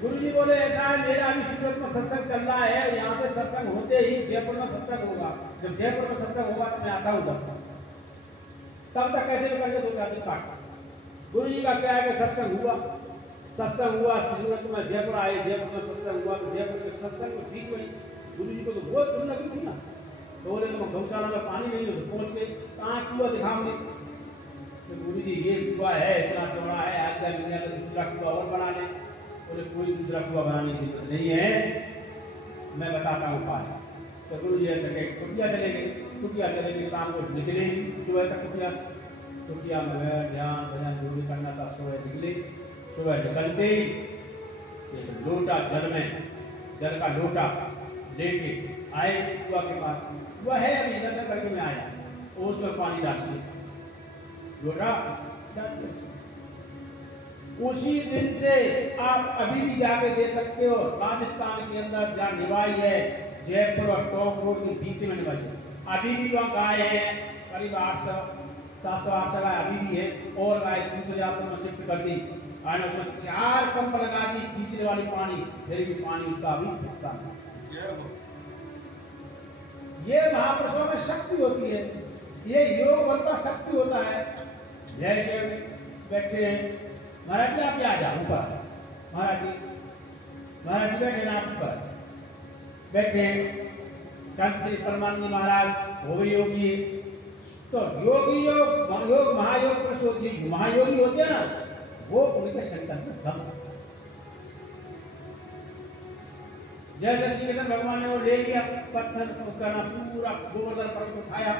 गुरु जी बोले ऐसा है, मेरा अभी सूरत में सत्संग चल रहा है, यहाँ से सत्संग होते ही जयपुर में सत्संग होगा, जब जयपुर में सत्संग होगा तो मैं आता हूँ तब तक कैसे भी करके 2-4 दिन काट। गुरु जी का क्या है कि सत्संग हुआ सूरत में जयपुर आए, जयपुर में सत्संग हुआ तो जयपुर के सत्संग के बीच में गुरु जी को तो बहुत धुन लगी थी ना, तो बोले तो गौशाला में पानी नहीं है, तो पहुँच के कहाँ कुआ दिखाओगे, तो गुरु जी ये कुआ है इतना चौड़ा है, आज का मिल गया तो दूसरा कुआ और बना ले। बोले कोई दूसरा कुआ बनाने की जरूरत नहीं है, मैं बताता हूँ उपाय। तो गुरु जी ऐसे कहे कुटिया चले गए, कुटिया चले गए, शाम को निकले सुबह तक कुटिया में ध्यान भजन जो भी करना था सुबह निकले। सुबह निकलते ही एक लोटा जल का लोटा लेके आए कुआ के पास, वह है अभी दर्शन करके मैं आया, उसमें पानी डाल दिया, लोटा डाल दिया। उसी दिन से आप अभी भी जाके दे सकते हो, राजस्थान के अंदर जहाँ निवाई है, जयपुर और टोंक रोड के बीच में निवाई है, अभी भी वहाँ गाय है, करीब 700-800 गाय अभी भी है, और गाय दूसरे आश्रम में शिफ्ट कर दी, और उसमें 4 पंप लगा दी खींचने वाली पानी, फिर भी पानी उसका अभी फूटता है। ये महापुरुषों में शक्ति होती है, ये योग बल का शक्ति होता है। जैसे बैठे हैं महाराज जी, आप आ जाओ ऊपर, महाराज जी बैठे ना ऊपर बैठे, संत श्री परमानंद महाराज वो भी योगी, तो योगी योग महायोग पुरुष महायोगी होते हैं ना, वो उनके संकल्प में दम। जैसे श्री कृष्ण भगवान ने वो ले लिया पत्थर करना, पूरा गोवर्धन पर्वत उठाया,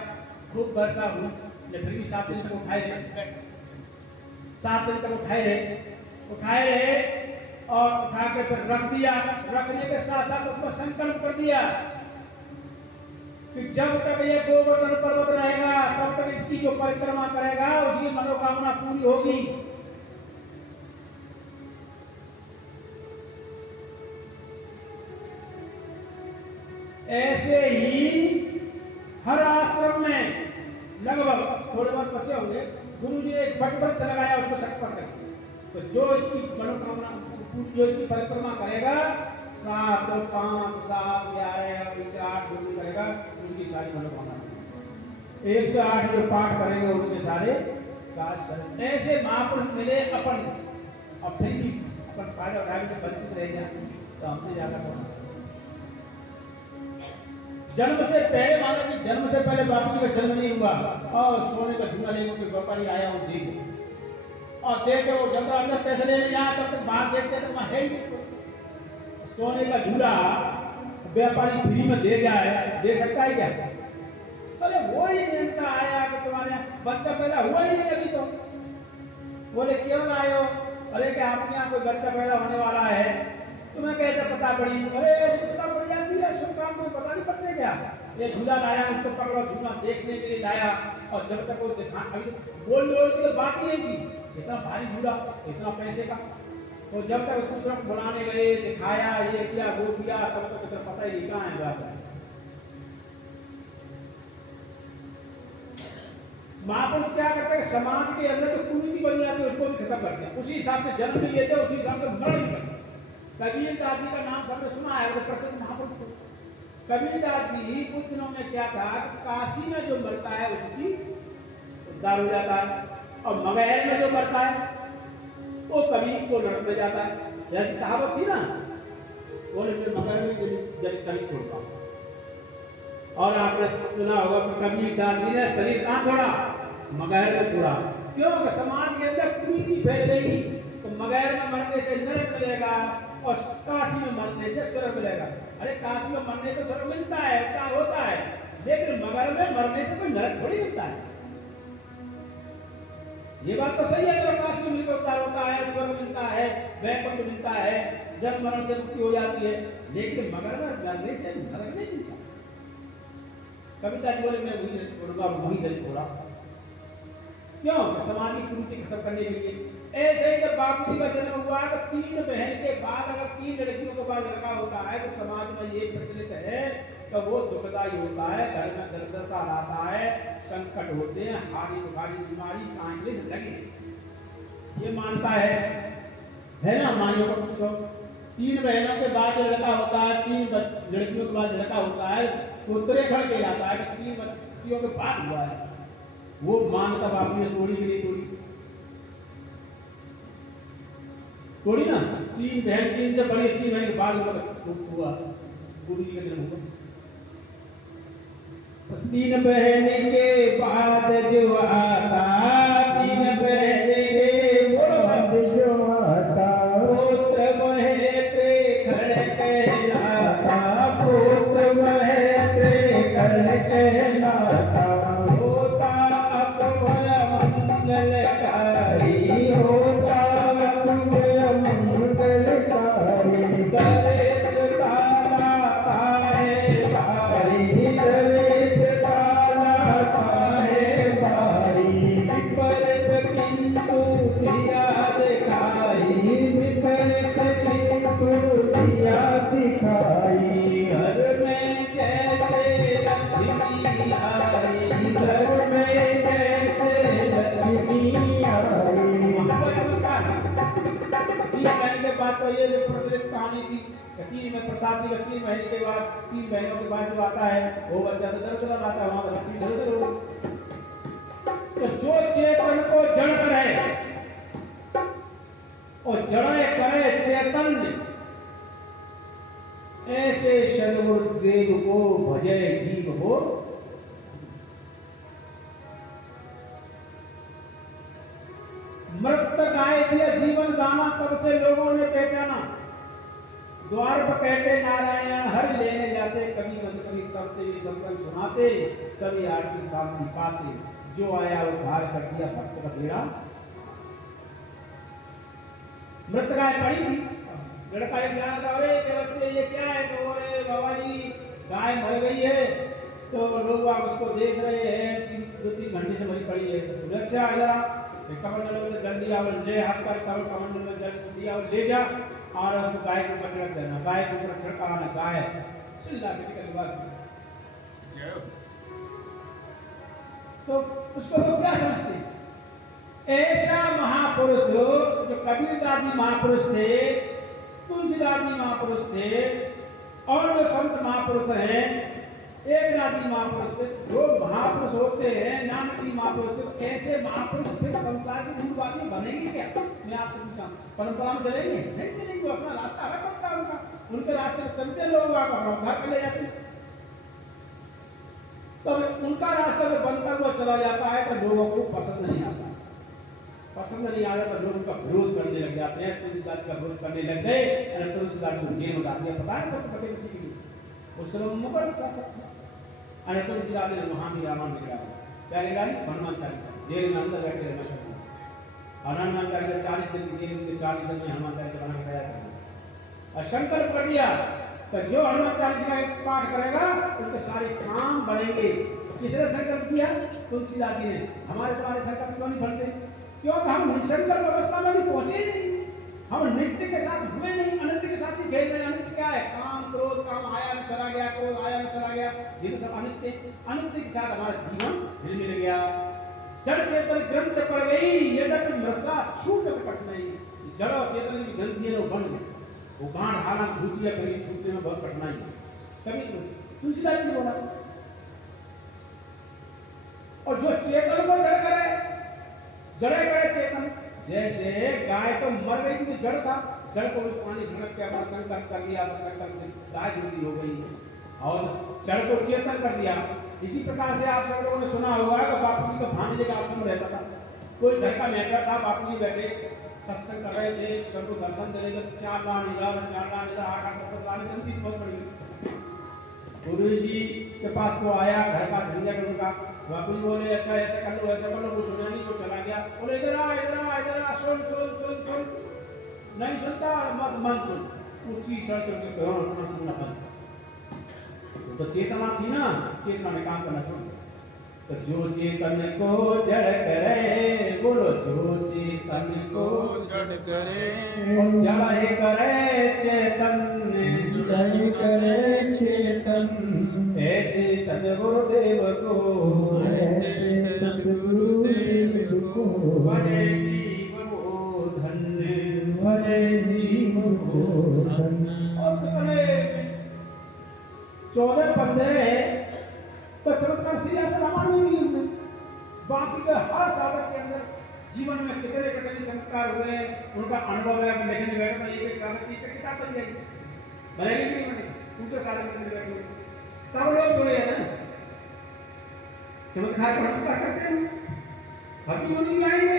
खूब वर्षा हुई, फिर भी 7 दिन तक उठाए रहे, 7 दिन तक उठाए रहे और उठा के फिर रख दिया। रखने के साथ साथ उसमें संकल्प कर दिया कि जब तक ये गोवर्धन पर्वत रहेगा तब तक इसकी जो परिक्रमा करेगा उसकी मनोकामना पूरी होगी। ऐसे ही हर आश्रम में लगभग थोड़े बहुत बचे होंगे, गुरु जी ने एक बट वृक्ष लगाया, उसको शक्कर करके, तो जो इसकी मनोकामना जो इसकी परिक्रमा करेगा 7, 5, 7, 11, 8 जो भी करेगा उसकी सारी मनोकामना 108 जो पाठ करेंगे उनके सारे काज। ऐसे महापुरुष मिले अपन, और फिर भी अपन फायदा उठाने से वंचित रह जाए तो हमसे ज्यादा कौन। जन्म से पहले मानो कि जन्म से पहले बापू जी का जन्म नहीं हुआ और सोने का झूला लेकर कोई व्यापारी आया वो देखो और देखे वो जब तक अंदर पैसे लेने जाए तब तक बाहर देखते तो वहां है ही सोने का झूला व्यापारी फ्री में दे जाए, दे सकता है क्या? अरे वो ही देवता आया कि तुम्हारे बच्चा पैदा हुआ ही नहीं अभी तो। बोले क्यों आए हो? अरे कि आपके यहाँ कोई बच्चा पैदा होने वाला है, तुम्हें कैसे पता पड़ी? अरे पता पड़ जाती है, शुभ काम को पता नहीं पड़ते क्या? ये झूला लाया, उसको पकड़ो, झूला देखने के लिए लाया और जब तक वो दिखा अभी बोल की तो बात ही नहीं थी, इतना भारी झूला इतना पैसे का, तो जब तक दूसरा बुलाने गए दिखाया ये किया वो किया तब तक तो पता ही नहीं कहाँ है बात है। महापुरुष क्या करते हैं, समाज के अंदर जो कुरीति बन जाती है उसको भी खत्म करते हैं, उसी हिसाब से जन्म नहीं लेते, उसी हिसाब से मरण नहीं करते। कबीरदास जी का नाम सबने सुना है, वो प्रसिद्ध महापुरुष थे। कबीरदास जी कुछ दिनों में क्या था, काशी में जो मरता है उसकी उद्धार हो जाता है और मगहर में जो मरता है वो कबीर को नरक में जाता है। जैसी कहावत थी ना, बोले फिर मगहर में जब शरीर छोड़ता। और आपने सुना होगा कि कबीरदास जी ने शरीर कहाँ छोड़ा? मगहर में छोड़ा। क्यों? समाज के अंदर कुरीति फैल गई, तो मगहर में मरने से नरक मिलेगा और काशी में मरने से स्वर्ग मिलेगा। अरे काशी में मरने से स्वर्ग मिलता है, उद्धार होता है, लेकिन मगहर में मरने से कोई नरक थोड़ी मिलता है। ये बात तो सही है, अगर काशी में मिलकर उद्धार होता है, स्वर्ग मिलता है, वैकुंठ मिलता है, जन्म मरण से मुक्ति हो जाती है, लेकिन मगहर में मरने से नरक नहीं मिलता। कविता जी बोले मैं वही छोड़ूंगा, वही दिल छोड़ा। क्यों? समाज की कुरीति खत्म करने के लिए। ऐसे ही जब बापू जी का जन्म हुआ तो 3 बहन के बाद अगर 3 लड़कियों के बाद लड़का होता है तो समाज में ये प्रचलित है तो वो दुखदायी होता है, घर में दरिद्रता लाता है, संकट होते हैं, हारी बुखारी बीमारी कांटे से लगे, ये मानता है ना? मानियों को पूछो, तीन बहनों के बाद लड़का होता है, तीन लड़कियों के बाद लड़का होता है, उत्तरेखंड कहलाता है कि तीन बच्चियों के बाद हुआ है। वो मान्यता बापू ने तोड़ी कि नहीं तोड़ी ना। तीन बहन, तीन से बड़ी, तीन बहन के बाद हुआ गुरु जी का जन्म हुआ। तीन बहन के बाद जो आता, तीन बहन के बाद जो आता, पुत्र महेंद्र कहलाता, पुत्र महेंद्र कहलाता, होता अशुभ मंगलकारी, होता अशुभ मंगलकारी, दरिद्र तालाता है भारी, दरिद्र तालाता है भारी, विपरीत किंतु दिया दिखाई, विपरीत किंतु दिया दिखाई, घर में जैसे लक्ष्मी आई, घर में जैसे लक्ष्मी आई। तीन महीने के बाद तो ये जो प्रचलित कहानी थी, तीन में प्रताप की 3 महीने के बाद, 3 महीनों के बाद जो आता है वो बच्चा तो दर आता है, वहां पर लक्ष्मी दर होगी। तो जो चेतन को जड़ करे और जड़े करे चैतन्य, ऐसे सदगुरुदेव को भजे जीव हो। मृत गाय दिया जीवन दाना, तब से लोगों ने पहचाना। द्वार पर कहते नारायण हर लेने जाते, कभी मत कभी तब से ये सत्संग सुनाते, सभी आरती शांति पाते, जो आया उद्धार कर दिया भक्त का बेड़ा। मृत गाय पड़ी थी, लड़का एक जान था, अरे बच्चे ये क्या है, तो अरे बाबा जी गाय मर गई है। तो लोग उसको देख रहे हैं, 2-3 घंटे से वही पड़ी है। अच्छा जरा कमंडल में जल्दी आओ, ले हाथ कर कमंडल में जल्दी आओ, ले जा और उसको गाय के ऊपर छिड़क देना, गाय के ऊपर छिड़काना, गाय चिल्ला के निकल बात। तो उसको लोग क्या समझते? ऐसा महापुरुष जो कबीरदास जी महापुरुष थे, तुलसीदास जी महापुरुष थे, और जो संत महापुरुष हैं, एक नाथ जी महापुरुष थे, जो महापुरुष होते हैं, नानक जी महापुरुष थे, तो ऐसे महापुरुष फिर संसार की मूल बातें बनेंगी क्या? मैं आपसे पूछा, परंपरा में चलेंगे? नहीं चलेंगे, अपना रास्ता अलग बनता है उनका, उनके रास्ते में चलते लोग अपना उद्धार कर ले जाते हैं। तो उनका रास्ता जब बनता हुआ चला जाता है तो लोगों को पसंद नहीं आता, पसंद नहीं आता तो लोग उनका विरोध करने लग जाते हैं। तुलसीदास का विरोध करने लग गए, तुलसीदास को जेल में डाल दिया। पता है सबको, पता किसी की उस समय मुगल शासक अरे तुलसीदास ने वहां भी रामायण लिखा, क्या लिखा है? हनुमान चालीसा, जेल में अंदर बैठे रहना चाहिए। हनुमान चालीसा 40 दिन की जेल में, 40 दिन में हनुमान चालीसा बना के तैयार कर और शंकर कर दिया। तो जो हनुमान चालीसा का पाठ करेगा उसके सारे काम बनेंगे। किसने संकल्प किया? तुलसीदास जी ने। हमारे तुम्हारे संकल्प क्यों नहीं फलते? क्योंकि हम निसंकल्प अवस्था में भी पहुंचे नहीं, हम नित्य के साथ हुए नहीं, अनंत के साथ ही खेल रहे। अनंत क्या है? काम, क्रोध, काम आया में चला गया, क्रोध आया में चला गया, ये सब अनित्य। अनित्य के साथ हमारा जीवन हिल मिल गया। जड़ चेतन ग्रंथ पड़ गई, यद्यपि मृषा छूटत कठिनाई। जड़ और चेतन की ग्रंथि है वो बन गई, वो गांठ हालांकि छूटी है, कभी छूटने में बहुत कठिनाई है। कभी तुलसीदास जी बोला, और जो चेतन को जड़ करे, जड़े गए चेतन। जैसे गाय तो मर गई थी, जड़ था, जड़ को भी पानी झड़क के अपना संकल्प कर दिया, तो संकल्प से गाय जिंदी हो गई और जड़ को चेतन कर दिया। इसी प्रकार से आप सब लोगों ने सुना होगा कि बापू जी का भांजे का आश्रम रहता था। कोई घर का मेहमान था, बापू जी बैठे सत्संग कर रहे थे, सबको दर्शन दे रहे थे। 4 लाख इधर 8-8 10 लाख जल्दी बहुत बड़ी। गुरु जी के पास वो आया, घर का झंझट उनका। बापू जी बोले अच्छा ऐसा कर लो, ऐसा कर लो। वो सुना नहीं, वो चला गया। बोले इधर आ, इधर आ, इधर आ, सुन सुन सुन सुन। नहीं सुनता, मत मन सुन। ऊंची सड़क के सुनना बंद। तो चेतना थी ना, चेतना में काम करना छोड़। तो जो चेतन को जड़ करे, बोलो जो चेतन को जड़ करे, जड़ करे चेतन, जड़ करे चेतन। ऐसे सद्गुरुदेव को, ऐसे सद्गुरुदेव को, भजे जीव को धन्य, भजे जीव को और कितने 14-15 है तो चमत्कार सीधा से रामायण में नहीं हुए। बाकी का हर साधक के अंदर जीवन में कितने कितने चमत्कार हुए उनका अनुभव है। मैं लेखन बैठा था एक साधक की किताब बन जाएगी बनेगी नहीं बनेगी ऊंचे साधक के अंदर बैठे तब लोग जुड़े हैं ना चमत्कार को नमस्कार करते हैं बाकी वो नहीं आएंगे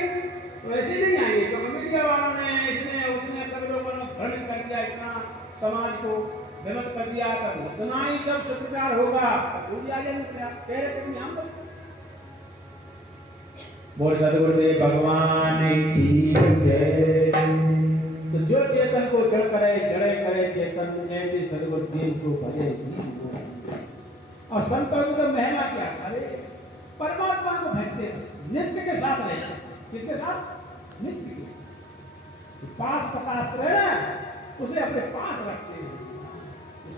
तो ऐसे नहीं आएंगे क्योंकि मीडिया वालों ने इसने उसने सब लोगों ने भ्रमित कर दिया इतना समाज को भ्रमित कर दिया तब इतना ही जब सुप्रचार होगा तो भी आ जाएंगे कह रहे थे हम तो बोल सदगुरुदेव भगवान की जय। तो जो चेतन को जड़ करे जड़े करे चेतन ऐसे सदगुरुदेव को भले जीव। और संतों की तो महिमा क्या अरे परमात्मा को भजते नित्य के साथ रहते किसके साथ नित्य के साथ पास पतास रहे उसे अपने पास रखते हैं।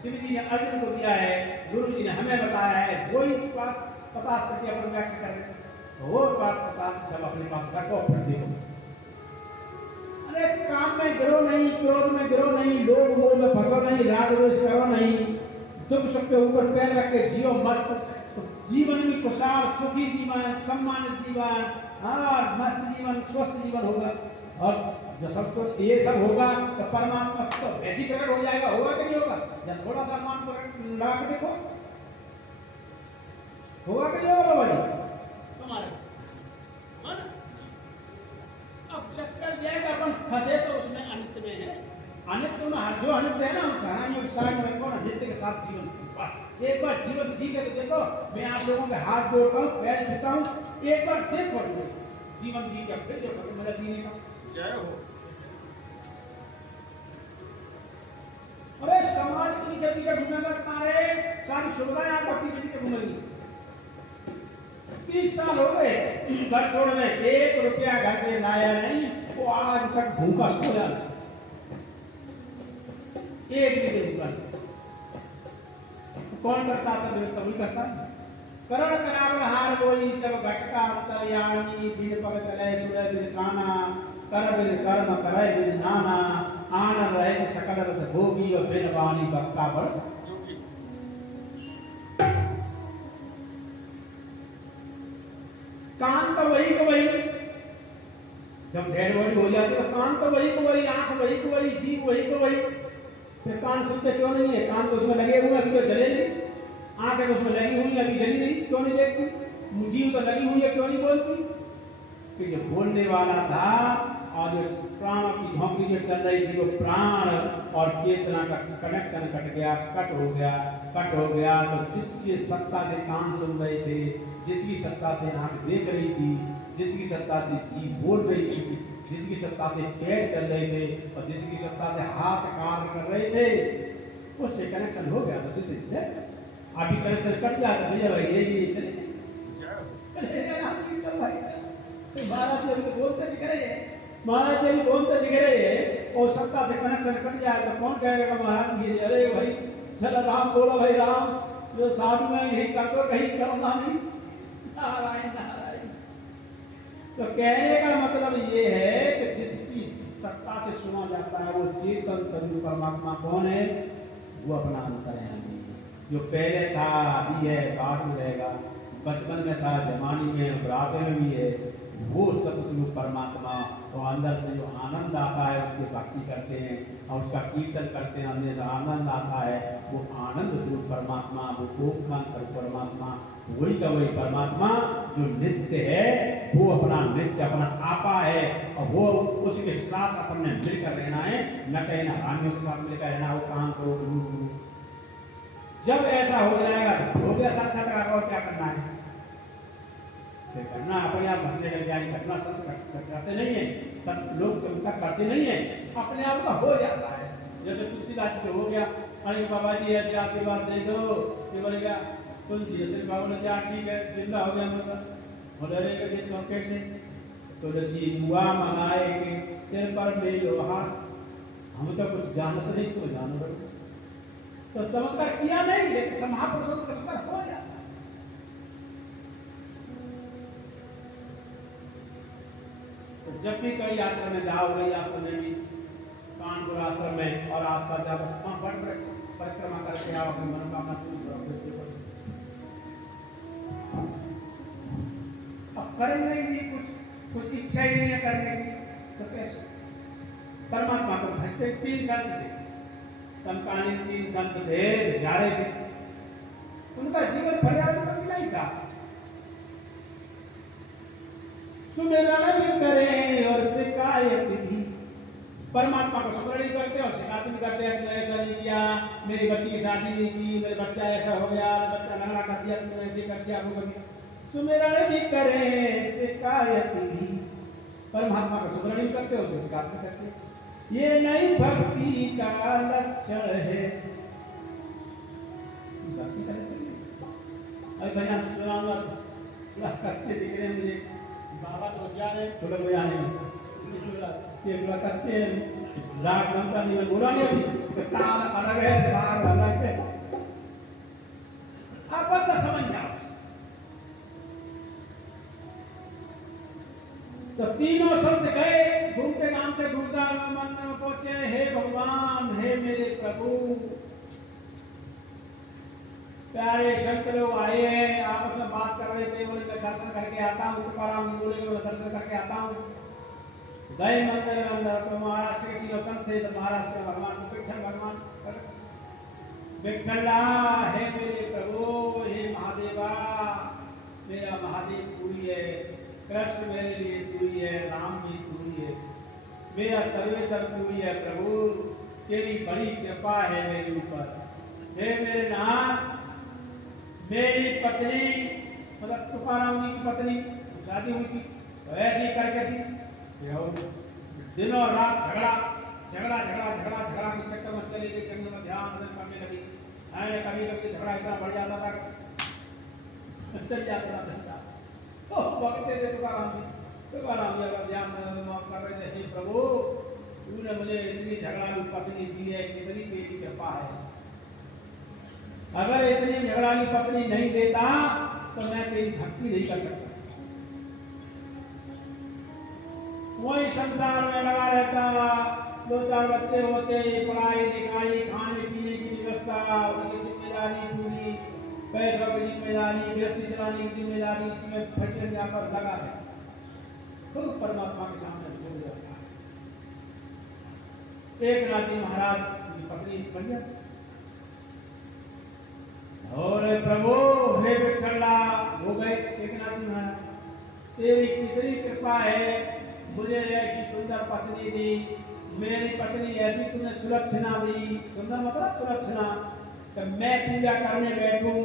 शिव जी ने अर्जुन को दिया है गुरु जी ने हमें बताया है वही पास पतास करके अपन व्याख्या करें वो पास पतास सब अपने पास रखो फिर देखो। अरे काम में गिरो नहीं क्रोध में गिरो नहीं लोभ मोह में फंसो नहीं राग रोष करो नहीं दुख सुख के ऊपर पैर रख के जियो मस्त जीवन में खुशहाल सुखी जीवन सम्मानित जीवन और मस्त जीवन स्वस्थ जीवन होगा। और जब सबको ये सब होगा तो परमात्मा तो वैसी प्रकट हो जाएगा होगा कि नहीं होगा जब थोड़ा सा मान प्रकट लगा के देखो होगा कि नहीं होगा बाबा जी तुम्हारे अब चक्कर जाएगा अपन फंसे तो उसमें अनित्य में है अनित्य में जो अनित्य है ना हम सहारा साइड में रखो ना नित्य के साथ जीवन बस एक बार जीवन जी के तो देखो मैं आप लोगों के हाथ जोड़ता हूँ पैर छूता हूँ एक बार देखो जीवन जी के फिर देखो मेरा जीने का जय हो। अरे समाज के पीछे पीछे घूमेगा तुम्हारे सारी सुविधाएं आपका पीछे पीछे घूमेगी 30 साल हो गए घर छोड़ने 1 रुपया घर से लाया नहीं वो आज तक भूखा सोया एक भी दिन भूखा कौन करता सब व्यवस्था वही करता करण करावण हार कोई सब घटका अंतर्यामी बिन पग चले सुरय बिन काना कर बिन कर्म करे बिन नाना आन रहे सकल रस भोगी और बिन वाणी भक्ता बड़ जोगी। कान तो वही को वही जब डेड बॉडी हो जाती है तो कान तो वही को वही आंख वही को वही जीभ वही को वही फिर कान सुनते क्यों नहीं है कान तो उसमें लगे हुए अभी तो जले नहीं आंखें तो उसमें लगी हुई है अभी जली नहीं क्यों नहीं देखती जीभ तो लगी हुई है क्यों नहीं बोलती कि जो बोलने वाला था और जो प्राणों की झोंपड़ी जो चल रही थी वो प्राण और चेतना का कनेक्शन कट हो गया तो जिसकी सत्ता से कान सुन रहे थे जिसकी सत्ता से आंख देख रही थी जिसकी सत्ता से जीभ बोल रही थी जिसकी सत्ता से पैर चल रहे थे और जिसकी सत्ता से हाथ कार्य कर रहे थे उससे कनेक्शन हो गया तो जिससे अभी कनेक्शन कट गया तो भैया भाई ये चल भाई महाराज जी अभी बोलते दिख रहे हैं महाराज जी बोलते दिख रहे हैं और सत्ता से कनेक्शन कट जाए तो कौन कहेगा महाराज जी अरे भाई चल राम बोलो भाई राम जो साधु में यही कर दो कहीं करो ना नहीं नारायण नारायण। तो कहने का मतलब ये है कि जिसकी सत्ता से सुना जाता है वो चेतन स्वरूप परमात्मा कौन है वो अपना अंतर्यामी जो पहले था अभी है बाद में रहेगा बचपन में था जवानी में बुढ़ापे में भी है वो सतस्वरूप परमात्मा और अंदर से जो आनंद आता है उसकी भक्ति करते हैं और उसका कीर्तन करते हैं अंदर से आनंद आता है वो आनंद स्वरूप परमात्मा वो गोपमान स्वरूप परमात्मा वही का वही परमात्मा जो नित्य है वो अपना नित्य अपना आपा है और वो उसके साथ अपने मिलकर रहना है न कहीं न हानियों के साथ मिलकर रहना हो काम करो जब ऐसा हो जाएगा तो हो गया साक्षात्कार और क्या करना है घटना अपने आप घटने लग जाएगी घटना सब करते नहीं है सब लोग चमत्कार करते नहीं है अपने आप का हो जाता है जैसे तुलसीदास जी हो गया अरे बाबा जी ऐसे आशीर्वाद दे दो ये बोलेगा तुलसी ऐसे बाबा ने क्या ठीक है जिंदा हो गया मतलब बोले अरे तो कैसे तुलसी बुआ मनाए के सिर पर ले लो हाथ हम तो कुछ जानते नहीं तो जानो तो चमत्कार किया नहीं लेकिन महापुरुषों से चमत्कार हो जाता है। तो जब भी कई आश्रम में जाओ वही आश्रम में भी कान मानपुर आश्रम में और आसपास जाकर वहाँ वट वृक्ष परिक्रमा करके आओ, अपनी मनोकामना पूरी करो। अब करेंगे ही नहीं, कुछ इच्छा ही नहीं है करने की, तो कैसे? परमात्मा को भजते 3 संत थे, समकालीन 3 संत थे, जारे थे, उनका जीवन फरियाद में नहीं था। सुमिरन भी करे और शिकायत भी, परमात्मा को सुमिरन करते और शिकायत भी करते हैं, तुमने ऐसा नहीं किया, मेरी बच्ची की शादी नहीं की, मेरा बच्चा ऐसा हो गया, बच्चा लंगड़ा कर दिया, तुमने ये कर दिया, वो कर दिया। सुमिरन भी करे शिकायत भी, परमात्मा को सुमिरन भी करते और शिकायत भी करते। ये नहीं भक्ति का लक्षण है। भक्ति का लक्षण अभी भजन सुनाऊंगा, थोड़ा कच्चे दिख रहे हैं मुझे, बाबा तो होशियार है, थोड़ा बयान है ये थोड़ा कच्चे राग बनता नहीं, मैं बोला नहीं अभी, ताल अलग है, राग अलग है, आप बस समझ जाओ। तो तीनों संत गए, घूमते घामते गुरुद्वारा मंदिर में पहुंचे, हे भगवान, हे मेरे प्रभु, प्यारे संत लोग आए हैं, आपस में बात कर रहे थे, बोले मैं दर्शन करके आता हूँ, तुकाराम बोले मैं दर्शन करके आता हूँ। गए मंदिर में अंदर, तो महाराष्ट्र के तीनों संत थे, तो महाराष्ट्र में भगवान विठ्ठल भगवान, विठ्ठला, हे मेरे प्रभु, हे महादेवा, मेरा महादेव तू ही है, कृष्ण मेरे लिए तू ही है, राम भी तू ही है, मेरा सर्वेश्वर तू ही है प्रभु, तेरी बड़ी कृपा है मेरे ऊपर। हे मेरे नाथ, मेरी पत्नी, मतलब तुकाराम जी की पत्नी शादी हुई थी, तो ऐसे ही करके सी दिनों रात झगड़ा झगड़ा झगड़ा झगड़ा झगड़ा के चक्कर में चले गए, चक्कर में ध्यान करने लगी। कभी कभी झगड़ा इतना बढ़ जाता था, चल जाता था झगड़ा, तो बकते थे तुकाराम जी अगर ध्यान कर रहे थे, हे प्रभु, तूने मुझे इतनी झगड़ालू पत्नी दी है, कितनी तेरी कृपा है, अगर इतनी झगड़ालू पत्नी नहीं देता तो मैं तेरी भक्ति नहीं कर सकता। वही संसार में लगा रहता, 2-4 बच्चे होते, पढ़ाई लिखाई, खाने पीने की व्यवस्था, उनकी जिम्मेदारी पूरी, पैसों की जिम्मेदारी, गृहस्थी चलाने की जिम्मेदारी, इसमें फंसे जाकर लगा है, खुद परमात्मा के सामने भूल जाता है। एक नाथ जी महाराज की पत्नी बन गया, और प्रभु, हे विठ्ठला, हो गए एक नाथ जी महाराज, तेरी कितनी कृपा है, मुझे ऐसी सुंदर पत्नी दी, मेरी पत्नी ऐसी तुमने सुलक्षणा दी, सुंदर मतलब सुलक्षणा, तो मैं पूजा करने बैठूं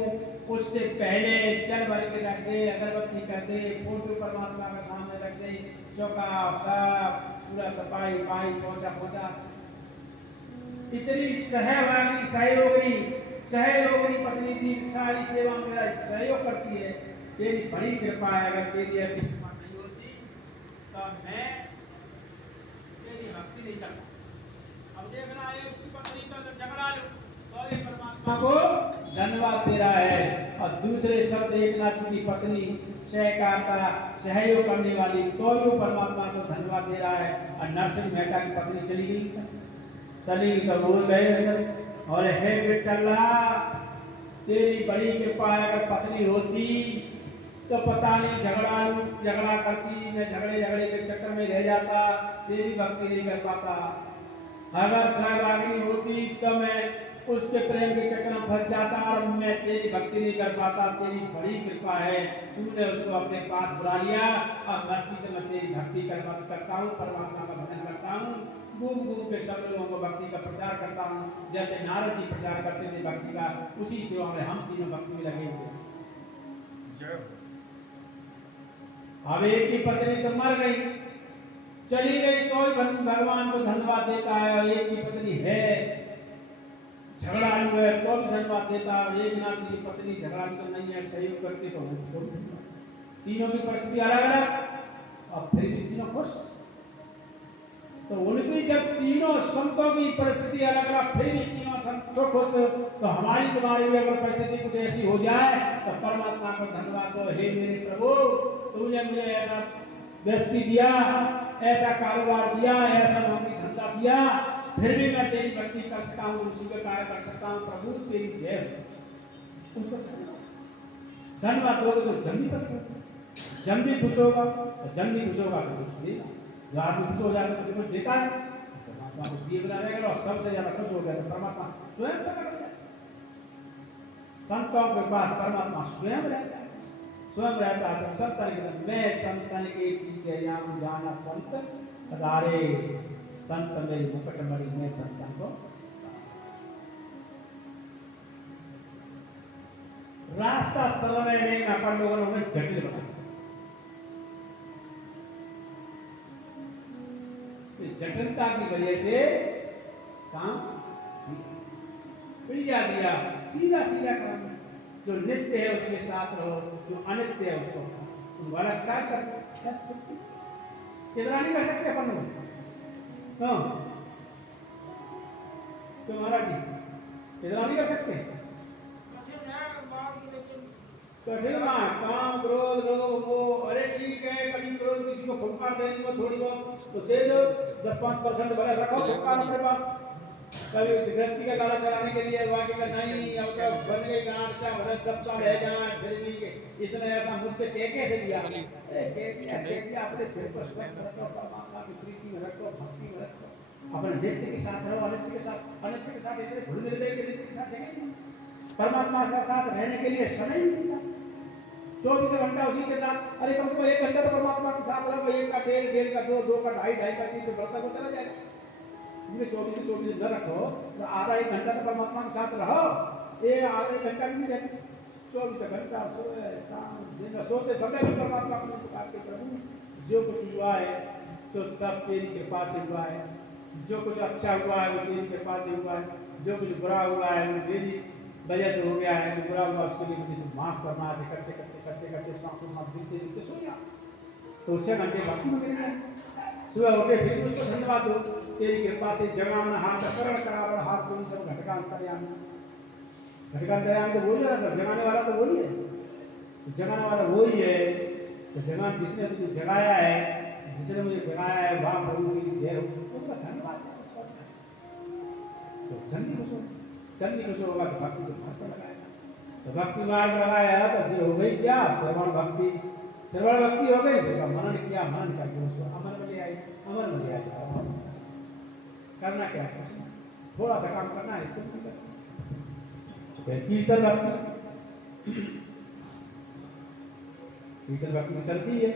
उससे पहले जल भर के रख दे, अगरबत्ती कर दे, फोटो परमात्मा के सामने रख दे, चौका सब पूरा सफाई पाई पहुंचा, इतनी सहयोगी पत्नी थी, सारी सेवा मेरा सहयोग करती है, तेरी बड़ी कृपा है, अगर तेरी ऐसी कृपा नहीं होती तो मैं तेरी भक्ति नहीं करता। अब देखना है उसकी पत्नी का जब झगड़ा लो तो ये परमात्मा को धन्यवाद दे रहा है, और दूसरे शब्द एक नाथ की पत्नी सहकारिता सहयोग करने वाली, तो भी परमात्मा को धन्यवाद दे रहा है। और नरसिंह मेहता की पत्नी चली तो बोल गए, और हे विठ्ठला, तेरी बड़ी कृपा, अगर पत्नी होती तो पता नहीं झगड़ा करती, मैं झगड़े के चक्कर में रह जाता, तेरी भक्ति नहीं कर पाता। अगर सहभागिनी होती तो मैं उसके प्रेम के चक्कर में फंस जाता और मैं तेरी भक्ति नहीं कर पाता। तेरी बड़ी कृपा है, तूने उसको अपने पास बुला लिया और मस्ती से मैं तेरी भक्ति करता हूँ, परमात्मा का भजन करता हूँ, घूम के सब लोगों को भक्ति का प्रचार करता हूँ, जैसे नारद जी प्रचार करते थे भक्ति का, उसी सेवा में हम तीनों भक्ति में लगे हुए। अब एक की पत्नी तो मर गई, चली गई, तो भगवान को धन्यवाद देता है, और एक की पत्नी है झगड़ालू है तो भी धन्यवाद देता है, एक नाथ की पत्नी झगड़ालू तो नहीं है, सहयोग करती तो तीनों की परिस्थिति अलग अलग, और फिर भी तीनों खुश। तो उनकी जब तीनों संतों की परिस्थिति अलग अलग, फिर भी तीनों संत खुश, तो हमारी तुम्हारी भी अगर परिस्थिति कुछ ऐसी हो जाए तो परमात्मा को धन्यवाद दो, हे मेरे प्रभु, तुमने मुझे ऐसा व्यक्ति दिया, ऐसा कारोबार दिया, ऐसा नौकरी धंधा दिया, फिर भी मैं तेरी भक्ति कर सकता हूँ, उसी का कार्य कर सकता हूँ, प्रभु तेरी जय हो। उसको धन्यवाद दोगे तो जल्दी करते, जल्दी खुश होगा, और जल्दी खुश होगा तो कुछ देगा। जो आदमी खुश हो जाता है तो कुछ देता है, परमात्मा को दिए बिना रहेगा, और सबसे ज्यादा खुश हो गया तो परमात्मा स्वयं प्रकट हो जाए। संतों के पास परमात्मा स्वयं रहता है, स्वयं रहता है। तो संतन के मैं संतन के पीछे याम जाना संत अदारे, संत मेरी मुकुट मणि में संतन को। रास्ता सरल नहीं, अपन लोगों ने जटिल बनाया। जटिलता की वजह से काम पिढ़िया दिया, सीधा सीधा काम। जो नित्य है उसके साथ रहो, जो अनित्य है उसको तुम अलग साथ कर। इतना नहीं कर सकते अपन लोग, हाँ तो महाराज जी इतना नहीं कर सकते। कठिन काम क्रोध लोभ मोह, अरे ठीक है कभी क्रोध किसी को फुटकार देने को थोड़ी बहुत तो दे दो, 10-5% भले रखो फुटकार अपने पास। कभी गृहस्थी का गाला चलाने के लिए वाक्य का नहीं, अब क्या बन गई गांठ, अच्छा भले 10 साल रह जाए फिर भी इसने ऐसा मुझसे कैसे दिया, कह दिया अपने दिल को स्वच्छ रखो, परमात्मा की प्रीति में रखो, भक्ति में रखो, अपने नित्य के साथ रहो, अनित्य के साथ इतने घुल मिल गए कि नित्य के साथ जगह नहीं, परमात्मा के साथ रहने के लिए समय नहीं मिलता। 24 घंटा उसी के साथ, अरे कम से कम 1 घंटा तो परमात्मा के साथ रहो, 1 का 1.5 का 2 का 2.5 का 3 तो बढ़ता वो चला जाएगा। 24 न रखो तो आधा 1 घंटा तो परमात्मा के साथ रहो, ये आधा 1 घंटा भी नहीं रहते। 24 घंटा सोए शाम दिन सोते समय भी परमात्मा को पुकारते, प्रभु जो कुछ हुआ है सो सब तेरी कृपा से हुआ है, जो कुछ अच्छा हुआ है वो तेरी कृपा से हुआ है, जो कुछ बुरा हुआ है वो तेरी वजह से हो गया है, जो बुरा हुआ उसके लिए मुझे माफ करना है। करते सांसों सांस गिनते सो गया तो 6 घंटे बाकी में गिर गए। सुबह उठे फिर उसको धन्यवाद दो, तेरी कृपा से जगाना हाथ करण करावण हाथ कोई सब घटका अंतर्यामी तो वही है ना, जगाने वाला तो वही है, जगाने वाला वही है। तो जगान जिसने मुझे जगाया है, जिसने मुझे जगाया है वहां प्रभु की जय हो, उसका धन्यवाद है। तो जल्दी खुश होगा तो भक्ति को मार्ग पर लगाएगा, तो भक्ति मार्ग लगाया तो जो हो गई क्या श्रवण भक्ति हो गई, मनन किया, मनन करके उसको अमर में ले आई, अमर में ले आई। करना क्या है, थोड़ा सा काम करना है, इसको नहीं करना। कीर्तन भक्ति में चलती है,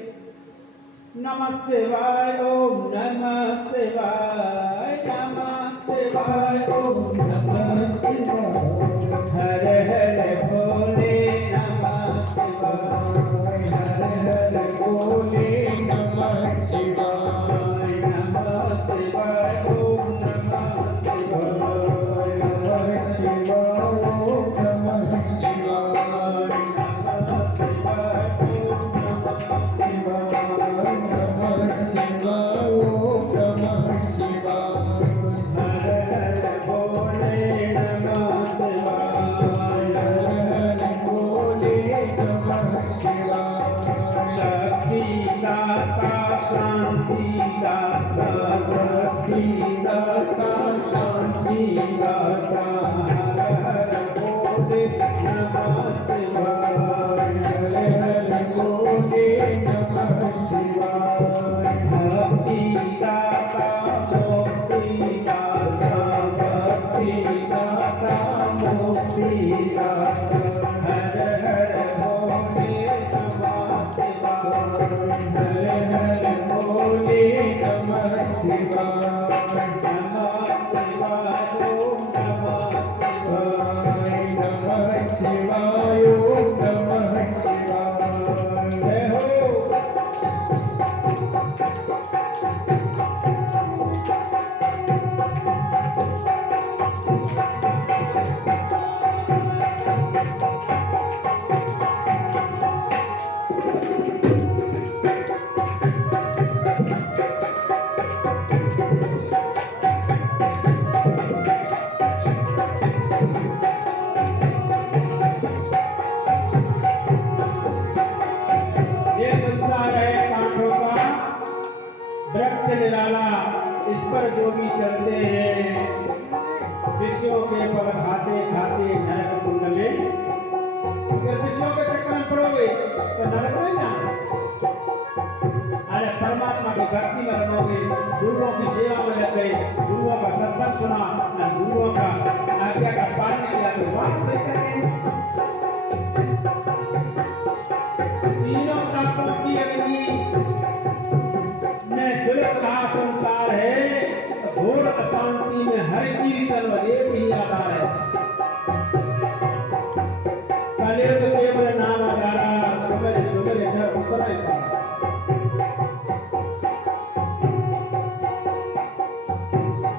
नमः शिवाय ओम नमः शिवाय, नमः शिवाय ओम नमः शिवाय, हर हर भोले नमः शिवाय, हर हर भोले नमः शिवाय, नमः शिवाय ओम नमः शिवाय, नमः शिवाय ओम नमः शिवाय, नमः शिवाय ओम नमः शिवाय, नमः शिवाय ओम नमः शिवाय, हर हर भोले नमः शिवाय, हर हर भोले नमः शिवाय। शक्ति दाता शांति दाता, शक्ति दाता शांति दाता, हर हर भोले नमः शिवाय, हर हर भोले नमः शिवाय। भक्ति दाता मुक्ति दाता, भक्ति दाता मुक्ति दाता, हर हर भोले नमः शिवाय, हर हर भोले नमः शिवाय, नमः शिवाय ओम नमः शिवाय, नमः शिवाय ओम विषयों के फल खाते खाते नरक कुंड में, अगर विषयों के चक्कर में पड़ोगे तो नरक में जाना। अरे परमात्मा की भक्ति में रहोगे, गुरुओं की सेवा में लग गए, गुरुओं का सत्संग सुना और गुरुओं का आज्ञा का पालन किया तो बात बेहतर है। तीनों प्राप्तों की अग्नि में जुलस रहा संसार है, घोर अशांति में हर कीर्तन एक ही आधार है। कलयुग केवल नाम आधारा, सुमिर सुमिर नर उतरे पार।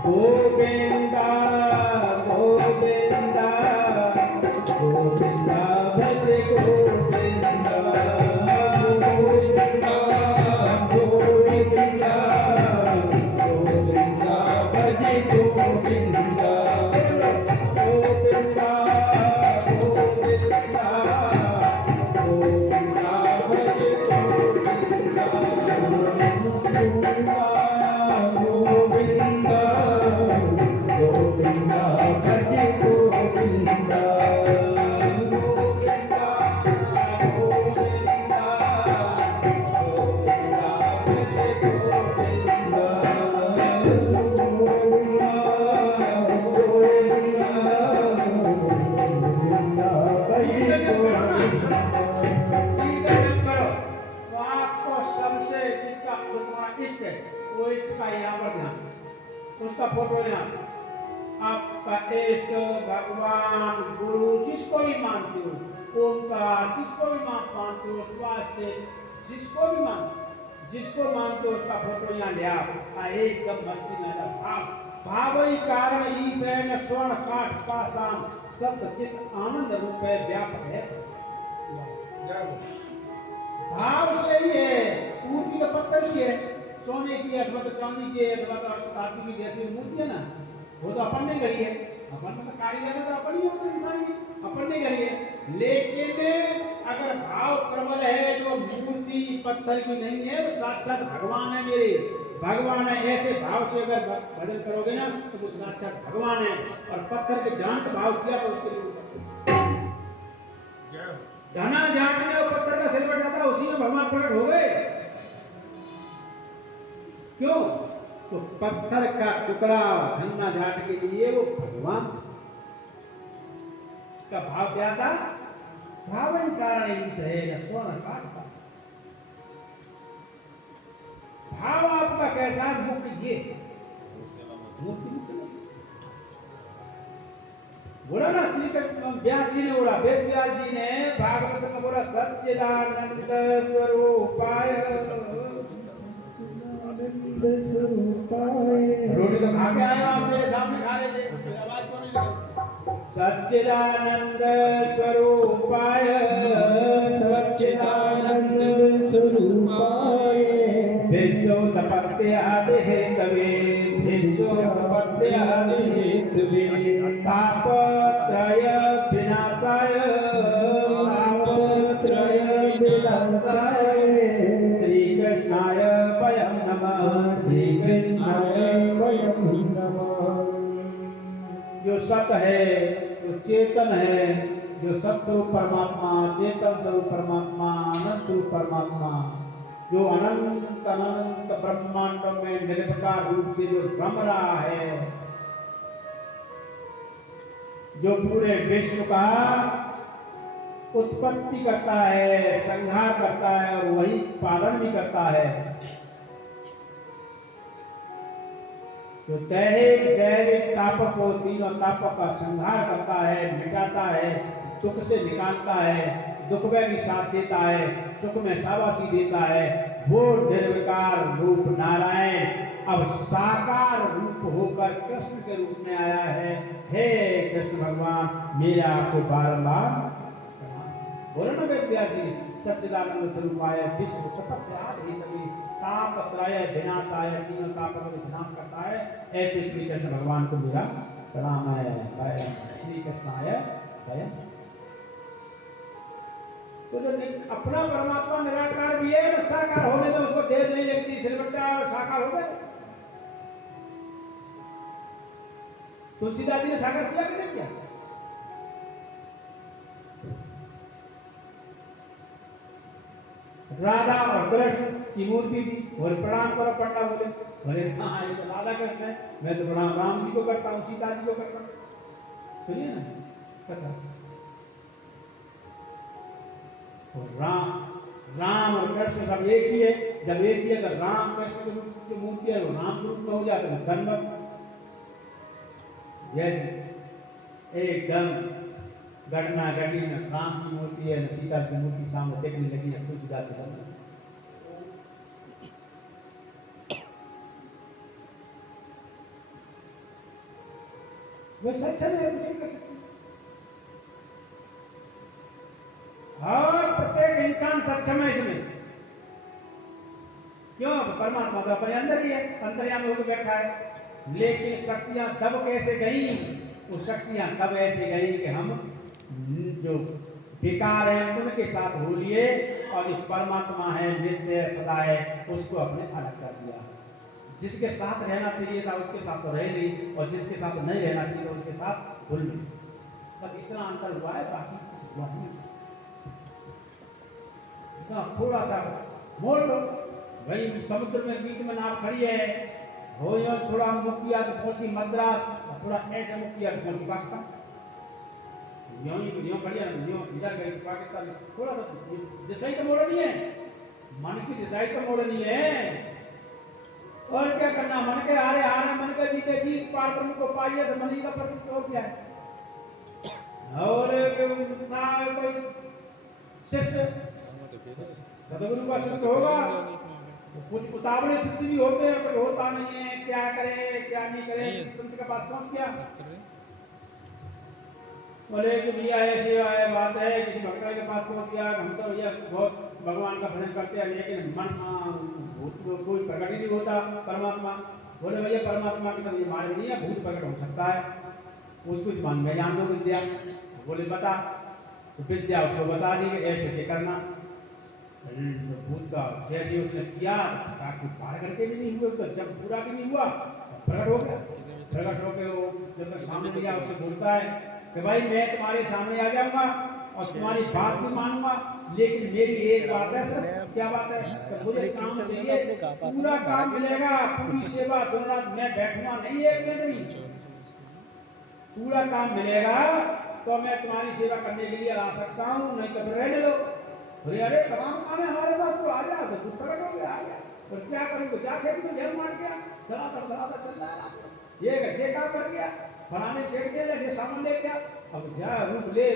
गोविंदा गोविंदा गोविंदा भज गोविंदा गोविंदा गोविंदा गोविंदा भज गोविंदा गोविंदा गोविंदा गोविंदा भज गोविंदा गोविंदा गोविंदा गोविंदा भज गोविंदा गोविंदा गोविंदा गोविंदा भज गोविंदा गोविंदा तो आपको सबसे जिसका तुम्हारा इष्ट है वो इष्ट का यहाँ पर ध्यान, उसका फोटो यहाँ, आपका इष्ट भगवान गुरु जिसको भी मानते हो, ओंकार जिसको भी मानते हो, स्वास्थ्य जिसको भी जिसको मानते हो उसका फोटो यहाँ ले आओ। एकदम मस्ती में भाव भाव ही कारण ईश है न स्वर्ण काठ पाषाण सत्य चित आनंद रूप है व्यापक है। भाव से ही है, मूर्ति का पत्थर की है, सोने की अथवा तो चांदी की अथवा तो धातु की जैसी मूर्ति है ना, वो तो अपन ने गढ़ी है, अपन तो कारीगर है तो अपन ही होता इंसान की, अपन ने गढ़ी है। लेकिन अगर भाव प्रबल है जो मूर्ति पत्थर की नहीं है, वो साक्षात भगवान है मेरे, भगवान है। ऐसे भाव से अगर भजन करोगे ना तो वो साक्षात भगवान है। और पत्थर के जांट भाव किया तो उसके लिए धना जाट में और पत्थर का सिलवट रहता, उसी में भगवान प्रकट हो गए। क्यों? तो पत्थर का टुकड़ा धन्ना जाट के लिए वो भगवान का भाव क्या था? भाव ही कारण ईश है न स्वर्ण काठ पास। भाव आपका कैसा मुक्त ये बोला ना, श्री व्यास जी ने बोला, वेद व्यास जी ने भागवत में बोला सच्चिदानंद स्वरूपाय। रोटी तो खा के आए हो, आप मेरे सामने खा रहे थे, आवाज क्यों नहीं निकलती? सच्चिदानंद स्वरूपाय सच्चिदानंद स्वरूपाय विश्वोत्पत्त्यादि हेतवे विश्वोत्पत्त्यादि हेतवे तापत्रय विनाशाय तापत्रय विनाशाय श्री कृष्णाय वयं नमः श्री कृष्णाय वयं नमः। जो सत है, जो चेतन है, जो सत्स्वरूप परमात्मा, चेतन स्वरूप परमात्मा, अनंत स्वरूप परमात्मा, जो अनंत अनंत ब्रह्मांड में निर्विकार रूप से जो भ्रम रहा है, जो पूरे विश्व का उत्पत्ति करता है, संहार करता है और वही पालन भी करता है, जो दैहिक दैविक तापों को, तीनों तापों का संहार करता है, मिटाता है, दुख से निकालता है, दुख में भी साथ देता है, सुख में शाबाशी देता है, वो निर्विकार रूप नारायण अब साकार रूप होकर कृष्ण के रूप में आया है। हे कृष्ण भगवान, मेरा आपको बारंबार बोलो ना वेद व्यास जी, सच्चिदानंद स्वरूपाय विश्व उत्पत्त्यादि हेतवे तापत्रय विनाशाय, तीनों तापों का विनाश करता है। ऐसे श्री कृष्ण भगवान को मेरा प्रणाम है। श्री कृष्णाय वयं। तो जो अपना परमात्मा निराकार भी है, साकार होने में उसको देर नहीं लगती, सिलवट्टा साकार हो गए। तुलसीदास जी ने साकार किया कि नहीं किया? राधा और कृष्ण की मूर्ति थी, बोले प्रणाम करो पंडा, बोले हाँ ये तो राधा कृष्ण है, मैं तो प्रणाम राम जी को करता हूँ, सीता जी को करता हूँ। सुनिए ना कथा। और राम और कृष्ण सब एक ही है। जब एक ही है तो राम कृष्ण के रूप की मूर्ति है, वो राम रूप में हो जाते हैं धन्यवाद। जैसे एकदम घटना घटी न राम की मूर्ति है न सीता की मूर्ति सामने देखने लगी है, तुलसीदास से बना। वो सक्षम है, कुछ नहीं कर सकते। और प्रत्येक इंसान सक्षम है इसमें। क्यों? परमात्मा तो अपने अंदर ही है, अंतर्यामी होकर बैठा है। लेकिन शक्तियां तब कैसे गई? वो शक्तियां तब ऐसे गई कि हम जो विकार है उनके साथ हो लिए और जो परमात्मा है नित्य सदा है उसको अपने अलग कर दिया। जिसके साथ रहना चाहिए था उसके साथ तो रहे नहीं, और जिसके साथ नहीं रहना चाहिए था उसके साथ भूल गए। बस इतना अंतर हुआ है, बाकी कुछ हुआ नहीं। इतना थोड़ा सा मोड़ लो भाई, समुद्र में बीच में नाव खड़ी है, हो यो थोड़ा मुख किया तो पहुंची मद्रास, और थोड़ा ऐसे मुख किया तो पहुंची पाकिस्तान। यूं खड़ी है, यूं इधर गई पाकिस्तान। थोड़ा सा दिशा ही तो मोड़नी है, मन की दिशा ही तो मोड़नी है। और क्या करना? मन के हारे हारे, मन के जीते जीत, पार ब्रह्म को पाइए तो मनी का प्रतिष्ठा क्या है? और कोई शिष्य सदगुरु का शिष्य होगा, कुछ उतावले शिष्य भी होते हैं, कुछ होता नहीं है, क्या करे क्या नहीं करे। संत के पास पहुंच गया, बोले कि भैया ऐसी बात है, किसी भक्त के पास पहुंच गया, हम तो भैया बहुत भगवान का भजन करते हैं लेकिन मन भूत कोई प्रकट ही नहीं होता परमात्मा। बोले भैया परमात्मा की तो ये मालूम नहीं है, भूत प्रकट हो सकता है, उसको मन में जान दो विद्या। बोले बता, तो विद्या उसको बता दी कि ऐसे ऐसे करना। भूत का जैसे उसने किया पार करके भी नहीं हुए, उसका जब पूरा भी नहीं हुआ प्रकट हो गया। प्रकट होकर वो जब तक सामने गया उससे बोलता है कि भाई मैं तुम्हारे सामने आ जाऊंगा और तुम्हारी बात भी मानूंगा, लेकिन मेरी एक बात है सर। क्या बात है? तो मुझे काम चाहिए, पूरा काम मिलेगा, पूरी सेवा दूंगा, मैं बैठूंगा नहीं एक मिनट भी, पूरा काम मिलेगा तो मैं तुम्हारी सेवा करने के लिए आ सकता हूँ, नहीं तो फिर रहने दो। बोले अरे तमाम काम है हमारे पास, तो आ जाओ। तो प्रकट हो गया, आ गया। और क्या करूँ? जा खेत में जल मार गया, धड़ाधड़ चल रहा है, ये अच्छे काम कर गया, फलाने छेड़ के ले सामान ले गया। अब जा रूप ले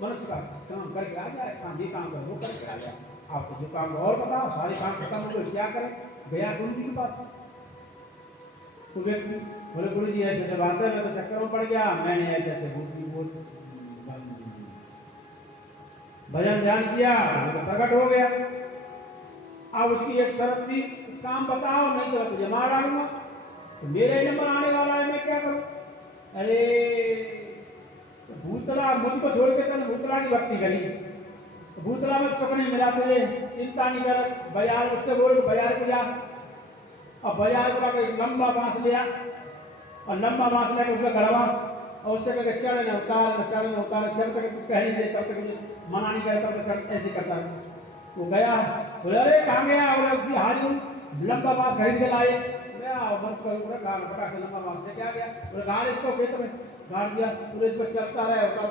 मनुष्य का काम करके आ जाए, काम ये काम कर वो करके आ जाए। आपको जो काम और बताओ, सारे काम खत्म हो गए, क्या करें? गया गुरु जी के पास। तो व्यक्ति बोले गुरु जी ऐसे ऐसे बात है, मैं तो चक्कर में पड़ गया, मैंने ऐसे ऐसे बोल भजन ध्यान किया तो प्रकट हो गया। अब उसकी एक शर्त थी, काम बताओ नहीं तो तुझे मार डालूंगा। तो मेरे नंबर आने वाला है, मैं क्या करूं? अरे भूतला मुझको छोड़ के तूने भूतला की भक्ति करी, भूतला में सुख नहीं मिला तुझे, चिंता नहीं कर, बाजार उससे बोल बाजार को जा। और बाजार को एक लंबा बांस लिया और लंबा बांस लेकर उसका गड़वा और उससे कहते चढ़ न उतार, जब तक तू कह नहीं दे तब तक मुझे मना नहीं करे, तब तक ऐसे करता है। वो गया, बोले अरे कहाँ गया? बोले जी हाजिर, लंबा बांस खरीद के लाए। फटाक से लंबा बांस लेके आ गया। बोले गाड़ इसको खेत में, गाड़ दिया। बोले इसको चलता रहे तब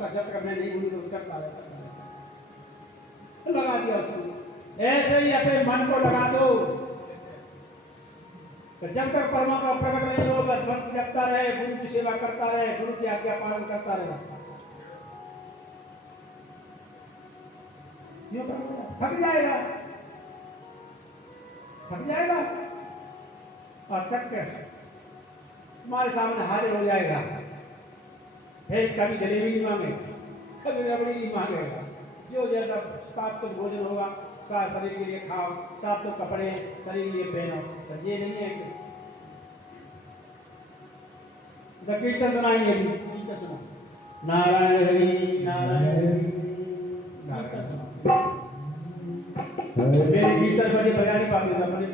तक जब तक मैं नहीं बोलूँ तो चलता रहे, लगा दिया उसको। ऐसे ही अपने मन को लगा दो, तो जब तक परमात्मा प्रकट नहीं हो बस भक्त जपता रहे, गुरु की सेवा करता रहे, गुरु की आज्ञा पालन करता रहे, थक जाएगा और थक कर तुम्हारे सामने हाजिर हो जाएगा। फिर कभी जलेबी नहीं मांगे, कभी रबड़ी नहीं मांगेगा, जो जैसा सात्विक भोजन होगा शरीर के लिए खाओ, सात्विक कपड़े शरीर के लिए पहनो। तो ये नहीं है कि कीर्तन सुनाइए, कीर्तन सुनो, नारायण हरि नारायण हरि नारायण। मेरे कीर्तन बजे बजा नहीं पाते थे, अपने